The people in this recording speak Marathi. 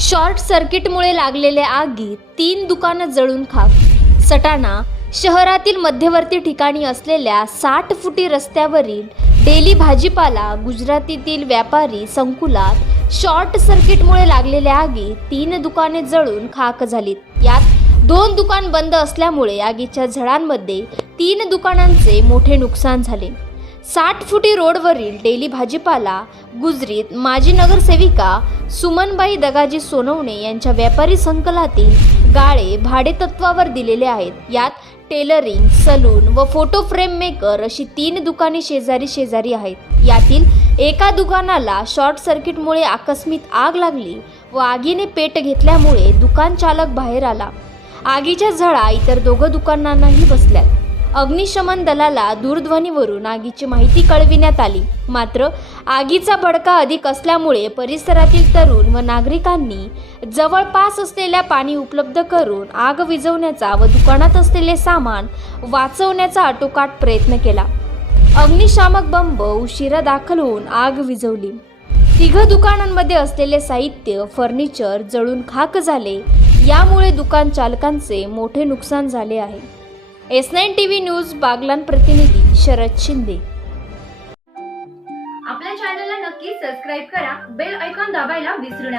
शॉर्ट सर्किटमुळे लागलेल्या आगीत तीन दुकानं जळून खाक. सटाणा शहरातील मध्यवर्ती ठिकाणी असलेल्या साठ फुटी रस्त्यावरील डेली भाजीपाला गुजरातीतील व्यापारी संकुलात शॉर्ट सर्किटमुळे लागलेल्या आगीत तीन दुकाने जळून खाक झालीत. यात दोन दुकान बंद असल्यामुळे आगीच्या झळांमध्ये तीन दुकानांचे मोठे नुकसान झाले. साठ फुटी रोडवरील डेली भाजीपाला गुजरीत माजी नगरसेविका सुमनबाई दगाजी सोनवणे यांच्या व्यापारी संकलातील गाळे भाडेतत्वावर दिलेले आहेत. यात टेलरिंग सलून व फोटो फ्रेम मेकर अशी तीन दुकाने शेजारी शेजारी आहेत. यातील एका दुकानाला शॉर्ट सर्किटमुळे आकस्मिक आग लागली व आगीने पेट घेतल्यामुळे दुकान चालक बाहेर आला. आगीच्या झळा इतर दोघं दुकानांनाही बसल्यात. अग्निशमन दलाला दूरध्वनीवरून आगीची माहिती कळविण्यात आली. मात्र आगीचा भडका अधिक असल्यामुळे परिसरातील तरुण व नागरिकांनी जवळपास असलेल्या पाणी उपलब्ध करून आग विझवण्याचा व दुकानात असलेले सामान वाचवण्याचा आटोकाट प्रयत्न केला. अग्निशामक बंब उशिरा दाखल होऊन आग विझवली. तिघ दुकानांमध्ये असलेले साहित्य फर्निचर जळून खाक झाले. यामुळे दुकान चालकांचे मोठे नुकसान झाले आहे. S nine T V news Baglan प्रतिनिधी शरद शिंदे. आपल्या चॅनलला नक्की सबस्क्राईब करा बेल ऐकॉन दाबायला विसरू नका.